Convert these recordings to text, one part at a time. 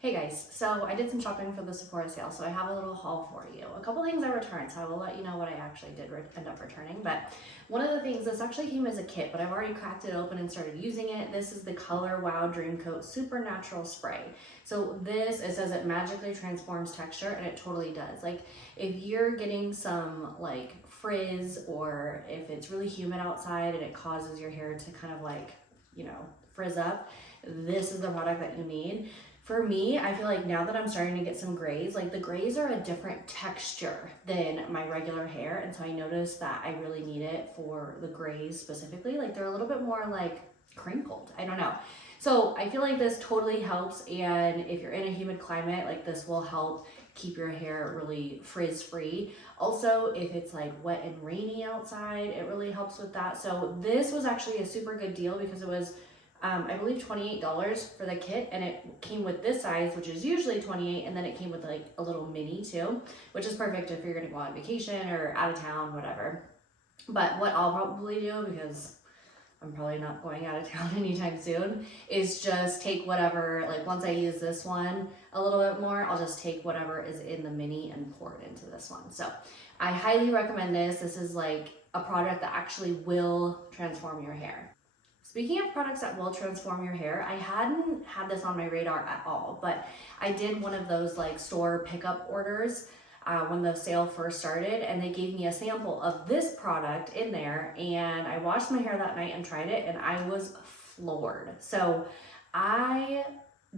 Hey guys, so I did some shopping for the Sephora sale, so I have a little haul for you. A couple things I returned, so I will let you know what I actually did end up returning. But one of the things, this actually came as a kit, but I've already cracked it open and started using it. This is the Color Wow Dream Coat Supernatural Spray. So this, it says it magically transforms texture, and it totally does. Like if you're getting some like frizz, or if it's really humid outside and it causes your hair to kind of like, frizz up, this is the product that you need. For me, I feel like now that I'm starting to get some grays, like the grays are a different texture than my regular hair. And so I noticed that I really need it for the grays specifically. Like they're a little bit more like crinkled. I don't know. So I feel like this totally helps. And if you're in a humid climate, like this will help keep your hair really frizz free. Also, if it's like wet and rainy outside, it really helps with that. So this was actually a super good deal because it was I believe $28 for the kit, and it came with this size, which is usually 28, and then it came with like a little mini too, which is perfect if you're gonna go on vacation or out of town, whatever. But what I'll probably do, because I'm probably not going out of town anytime soon, is just take whatever, like once I use this one a little bit more, I'll just take whatever is in the mini and pour it into this one. So I highly recommend this. This is like a product that actually will transform your hair. Speaking of products that will transform your hair, I hadn't had this on my radar at all, but I did one of those like store pickup orders when the sale first started, and they gave me a sample of this product in there, and I washed my hair that night and tried it, and I was floored. So I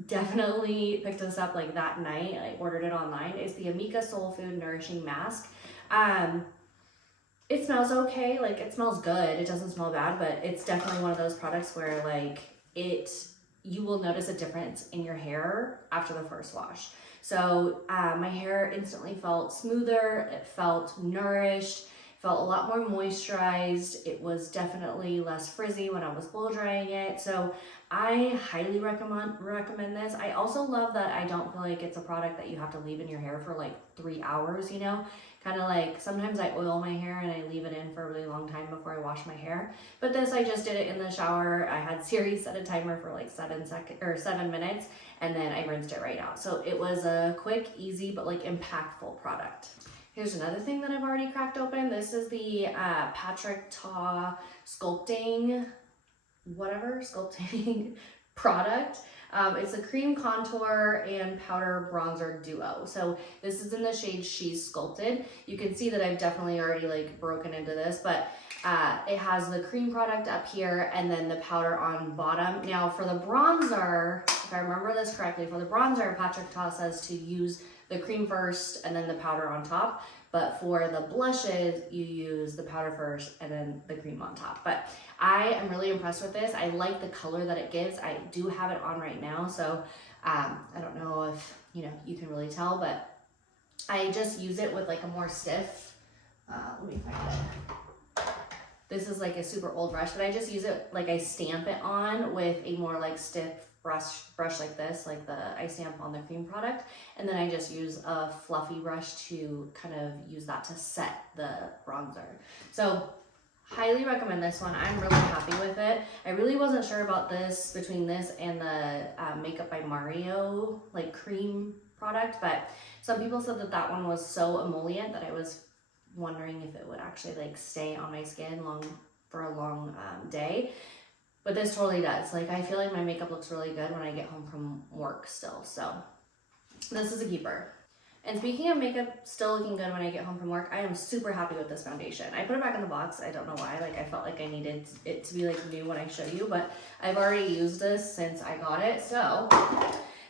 definitely picked this up like that night. I ordered it online. It's the Amika Soul Food Nourishing Mask. It smells okay, like it smells good. It doesn't smell bad, but it's definitely one of those products where like you will notice a difference in your hair after the first wash. So my hair instantly felt smoother, it felt nourished, felt a lot more moisturized. It was definitely less frizzy when I was blow drying it. So I highly recommend this. I also love that I don't feel like it's a product that you have to leave in your hair for like 3 hours, kind of like sometimes I oil my hair and I leave it in for a really long time before I wash my hair. But this, I just did it in the shower. I had Siri set a timer for like 7 minutes, and then I rinsed it right out. So it was a quick, easy, but like impactful product. Here's another thing that I've already cracked open. This is the Patrick Ta sculpting product. It's a cream contour and powder bronzer duo. So this is in the shade She's Sculpted. You can see that I've definitely already like broken into this, but it has the cream product up here and then the powder on bottom. Now for the bronzer, if I remember this correctly, for the bronzer, Patrick Ta says to use the cream first and then the powder on top. But for the blushes, you use the powder first and then the cream on top. But I am really impressed with this. I like the color that it gives. I do have it on right now, so I don't know if you can really tell, but I just use it with like a more stiff, let me find it. This is like a super old brush, but I just use it like I stamp it on with a more like stiff brush like this, like I stamp on the cream product, and then I just use a fluffy brush to kind of use that to set the bronzer. So highly recommend this one. I'm really happy with it. I really wasn't sure about this between this and the Makeup by Mario like cream product, but some people said that that one was so emollient that I was wondering if it would actually like stay on my skin for a long day. But this totally does. Like I feel like my makeup looks really good when I get home from work still. So this is a keeper. And speaking of makeup still looking good when I get home from work, I am super happy with this foundation. I put it back in the box. I don't know why. Like I felt like I needed it to be like new when I show you, but I've already used this since I got it. So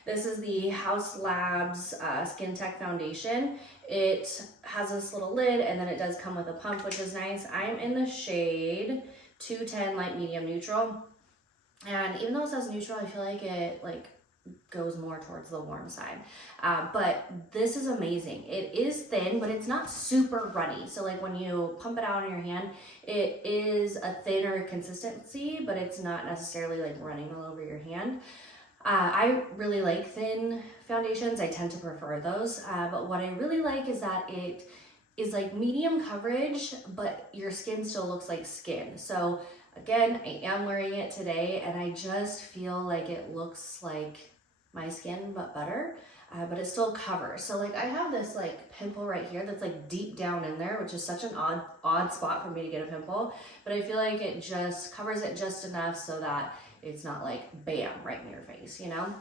this is the House Labs Skin Tech Foundation. It has this little lid, and then it does come with a pump, which is nice. I'm in the shade 210 Light Medium Neutral. And even though it says neutral, I feel like it goes more towards the warm side. But this is amazing. It is thin, but it's not super runny. So like when you pump it out on your hand, it is a thinner consistency, but it's not necessarily like running all over your hand. I really like thin foundations. I tend to prefer those. But what I really like is that it is like medium coverage, but your skin still looks like skin. So again, I am wearing it today, and I just feel like it looks like my skin, but better. But it still covers. So like I have this like pimple right here that's like deep down in there, which is such an odd spot for me to get a pimple. But I feel like it just covers it just enough so that it's not like bam right in your face, you know?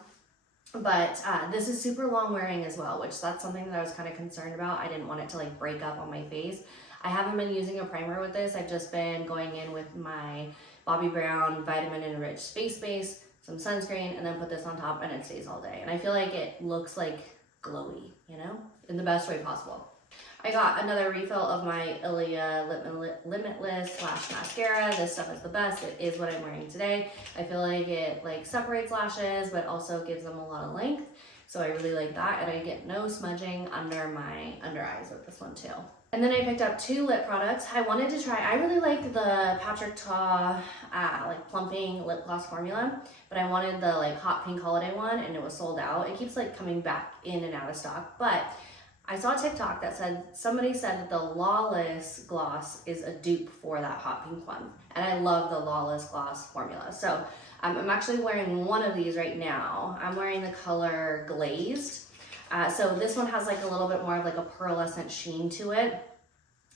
But this is super long wearing as well, which that's something that I was kind of concerned about. I didn't want it to like break up on my face. I haven't been using a primer with this. I've just been going in with my Bobbi Brown Vitamin Enriched Face Base, some sunscreen, and then put this on top, and it stays all day. And I feel like it looks like glowy, you know, in the best way possible. I got another refill of my Ilia Limitless Lash Mascara. This stuff is the best. It is what I'm wearing today. I feel like it like separates lashes, but also gives them a lot of length. So I really like that, and I get no smudging under my under eyes with this one too. And then I picked up 2 lip products. I wanted to try, I really liked the Patrick Ta like plumping lip gloss formula, but I wanted the like hot pink holiday one, and it was sold out. It keeps like coming back in and out of stock, but I saw a TikTok that said, somebody said that the Lawless gloss is a dupe for that hot pink one. And I love the Lawless gloss formula. So I'm actually wearing one of these right now. I'm wearing the color Glazed. So this one has like a little bit more of like a pearlescent sheen to it.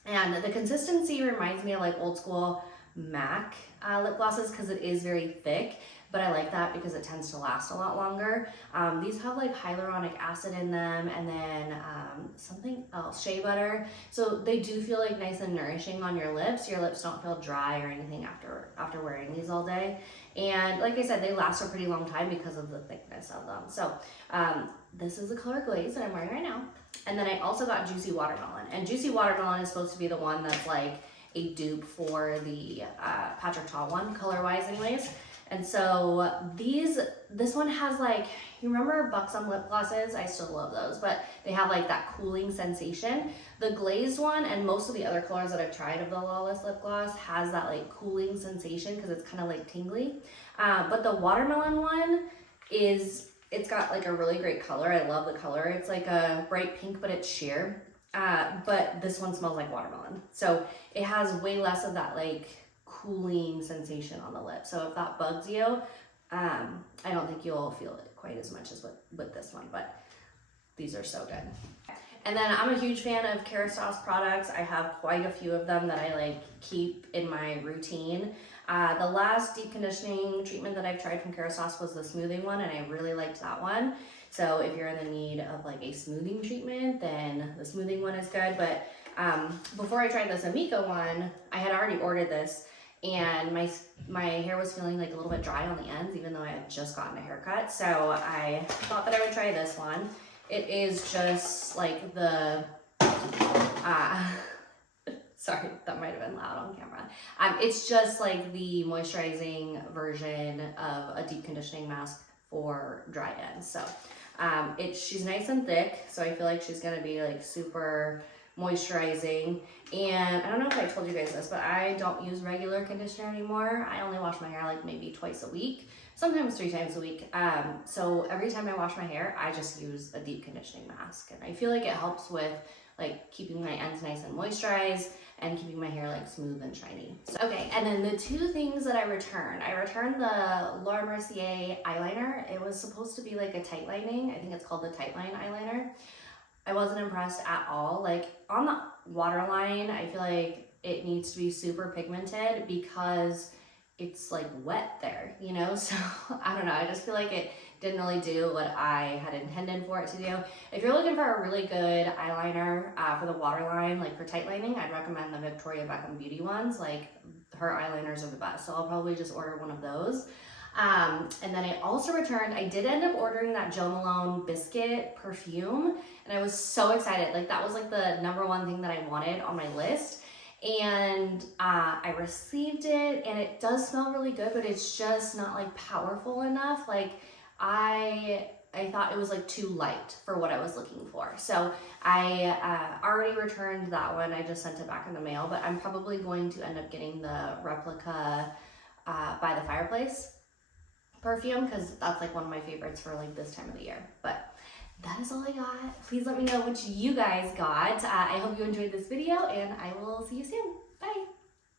And the consistency reminds me of like old school MAC lip glosses because it is very thick, but I like that because it tends to last a lot longer. These have like hyaluronic acid in them, and then something else, shea butter. So they do feel like nice and nourishing on your lips. Your lips don't feel dry or anything after wearing these all day. And like I said, they last a pretty long time because of the thickness of them. So this is the color Glaze that I'm wearing right now. And then I also got Juicy Watermelon. And Juicy Watermelon is supposed to be the one that's like a dupe for the Patrick Ta one, color-wise anyways. And so this one has like, you remember Buxom lip glosses? I still love those, but they have like that cooling sensation. The Glazed one and most of the other colors that I've tried of the Lawless lip gloss has that like cooling sensation because it's kind of like tingly. But the watermelon one it's got like a really great color. I love the color. It's like a bright pink, but it's sheer. But this one smells like watermelon. So it has way less of that like cooling sensation on the lip. So if that bugs you, I don't think you'll feel it quite as much as with this one, but these are so good. And then I'm a huge fan of Kerastase products. I have quite a few of them that I like keep in my routine. The last deep conditioning treatment that I've tried from Kerastase was the smoothing one, and I really liked that one. So if you're in the need of like a smoothing treatment, then the smoothing one is good. But before I tried this Amika one, I had already ordered this, and my hair was feeling like a little bit dry on the ends, even though I had just gotten a haircut. So I thought that I would try this one. It is just like the, sorry, that might have been loud on camera. It's just like the moisturizing version of a deep conditioning mask for dry ends. So she's nice and thick, so I feel like she's gonna be like super moisturizing. And I don't know if I told you guys this, but I don't use regular conditioner anymore. I only wash my hair like maybe twice a week, sometimes 3 times a week. So every time I wash my hair, I just use a deep conditioning mask, and I feel like it helps with like keeping my ends nice and moisturized and keeping my hair like smooth and shiny. So, okay, and then the 2 things that I returned the Laura Mercier eyeliner. It was supposed to be like a tight lining. I think it's called the tight line eyeliner. I wasn't impressed at all. Like on the waterline, I feel like it needs to be super pigmented because it's like wet there, you know? So I don't know, I just feel like it didn't really do what I had intended for it to do. If you're looking for a really good eyeliner for the waterline, like for tight lining, I'd recommend the Victoria Beckham Beauty ones. Like her eyeliners are the best, so I'll probably just order one of those. And then I also returned, I did end up ordering that Jo Malone Biscuit perfume, and I was so excited. Like that was like the #1 thing that I wanted on my list. And I received it, and it does smell really good, but it's just not like powerful enough. Like I thought it was like too light for what I was looking for. So I already returned that one. I just sent it back in the mail, but I'm probably going to end up getting the replica By the Fireplace perfume, because that's like one of my favorites for like this time of the year. But that is all I got. Please let me know what you guys got. I hope you enjoyed this video, and I will see you soon. Bye.